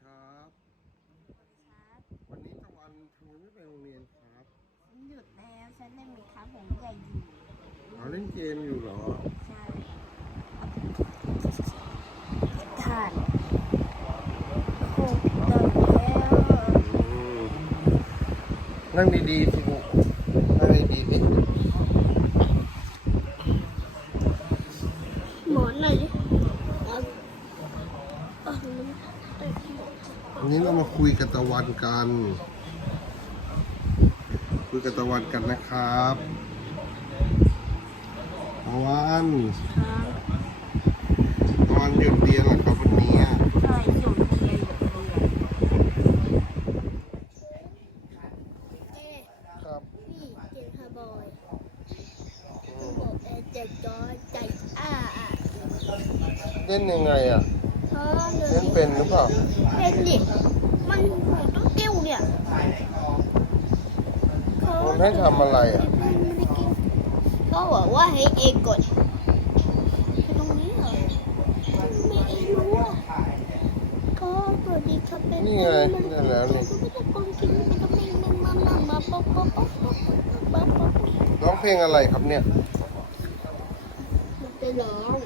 ครับ วันนี้ตะวันทำไมไม่ไปโรงเรียนครับหยุดแล้วฉันได้มีครับผมใหญ่อยู่เอาเล่นเกมอยู่เหรอ ใช่ทานหกตอนแล้วอืมนั่งดีๆสิลูกนั่งดีๆสิหมอนหน่อยดิเอาเอา วันนี้เรามาคุยกับตะวันกัน คุยกับตะวันกันนะครับตะวันครับตะวันหยุดเรียนเหรอครับวันนี้อะใช่หยุดเรียนหยุดเรียนเอ๊ะครับพี่เก่งค่ะบอยบอกเอเจ็บจอยใจอ้าอะเล่นยังไงอะ เพราะเลเล่ยนเป็นหรือเปล่าเป็นดิ มันหัวต้องเกี้ยวเนี่ยมันให้ทำอะไรอะไม่ได้กินก็บอกว่าให้เองกดตรงนี้เหรอไม่เองรู้อะก็ตัวดีครับเป็นนี่ไงได้แล้วนี่มันก็จะกลมกินมันก็ไม่มันมามามาป๊อปป๊อปป๊อปป๊อปป๊อปป๊อปร้องเพลงอะไรครับเนี่ยมันไปร้อง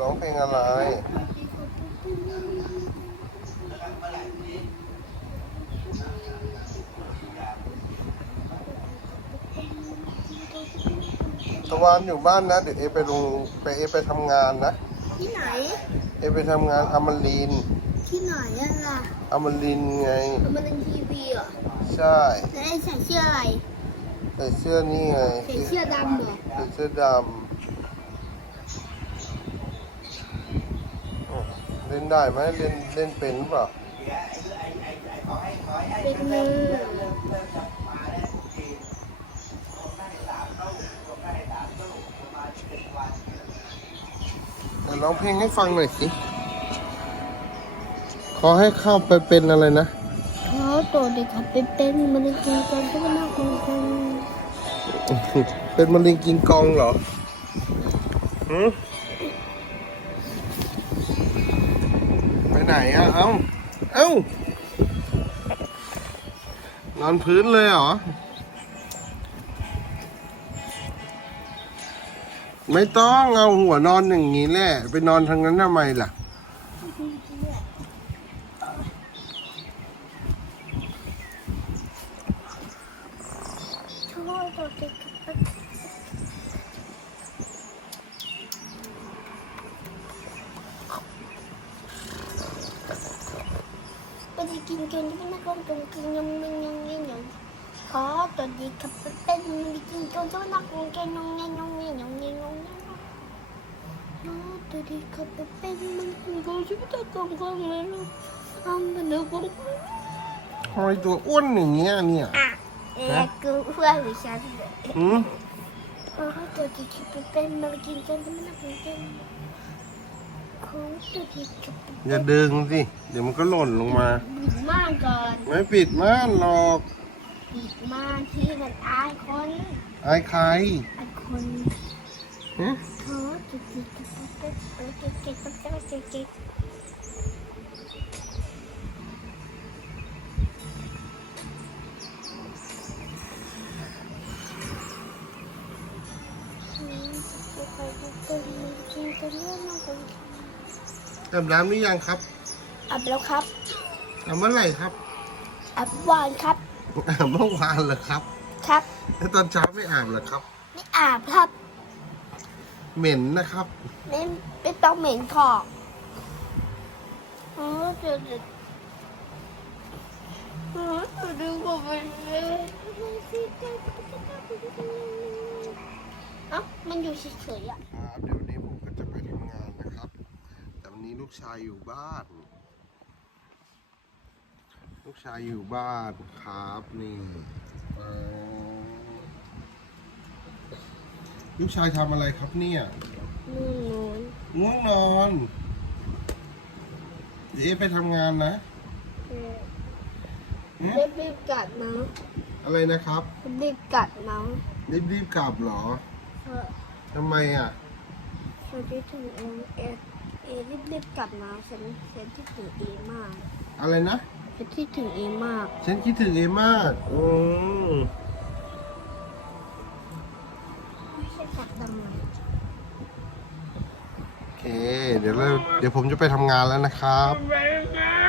ร้องเพลงอะไร ตะวันอยู่บ้านนะ เดี๋ยวเอไปลงไปเอไปทำงานนะ ที่ไหน เอไปทำงานอมรินทร์ที่ไหนอะล่ะอมรินทร์ไง มันเป็นทีวีเหรอใช่ แล้วไอ้ใส่เสื้ออะไร ใส่เสื้อนี่ไงใส่เสื้อดำเหรอใส่เสื้อดำอ๋อ เล่นได้ไหมเล่นเล่นเป็นหรือเปล่าเป็นมือเดี๋ยวร้องเพลงให้ฟังหน่อยสิ ขอให้เข้าไปเป็นอะไรนะเขาตัวเด็กครับเป็นเป็นมันกินกันก็ไม่น่าคงคงเป็นมะเร็งกินกองเหรอ หืม ไปไหนอะเอ้า เอ้านอนพื้นเลยเหรอ ไม่ต้องเอาหัวนอนอย่างนี้แหละ ไปนอนทางนั้นทำไมล่ะ ชอบตัวเด็ก กินกันที่ไม่คงตรงกินยังยังยังยังยังขอตัวด็กครับเป็นมันกินกันที่ไม่คงกินยังยังยงยงยงยังยังตัวด็กครับเป็นมันกินกันที่ไม่คงคงเลยอะมันเด็กคงทำไมตัวอ้วนอย่างเงี้ยเนี่ยอะเอ๊ะกูเพื่อนหรือฉันเลยหืมเอตัวที่คิดเป็นมากินกันที่ไม่น่ากินกัน องตัวที่คิดอย่าดึงสิ เดี๋ยวมันก็หล่นลงมาบิดมากก่อนไม่ปิดม่านหรอกบิดมากที่มันอายคนไอ้ใครอายคนหึเขาตัวที่คิดเป็นเออเก๊กเก๊กเก๊กเก๊กเก๊กเก๊กกินกันเรื่องมากเลย อาบน้ำหรือยังครับอาบแล้วครับอาบเมื่อไหร่ครับอาบวานครับอาบเมื่อวานเหรอครับ ครับแล้วตอนเช้าไม่อาบเหรอครับ ไม่อาบครับ เหม็นนะครับ ไม่ไม่ต้องเหม็นขอกอ๋อเดี๋ยวเดี๋ยวอ๋อเดี๋ยวดูก่อนไปเลยเอ้ามันอยู่เฉยๆอะ กชายอยู่บ้าน ลูกชายอยู่บ้านครับนี่เอ่อลูกชายทำอะไรครับเนี่ยนู่นนู่นง่วงนอน เดี๋ยวเอ๊ะไปทำงานนะเออหึรีบๆกัดนะอะไรนะครับรีบกัดนะรีบรีบๆกลับเหรอเออทำไมอะสวัสดีถึง เอ็มเอสเอรีบๆกลับมาฉันฉันคิดถึงเอมากอะไรนะฉันคิดถึงเอมาก ฉันคิดถึงเอมากอืมไม่ใช่กลับทำไมโอเค เดี๋ยวเราเดี๋ยวผมจะไปทำงานแล้วนะครับ Hooray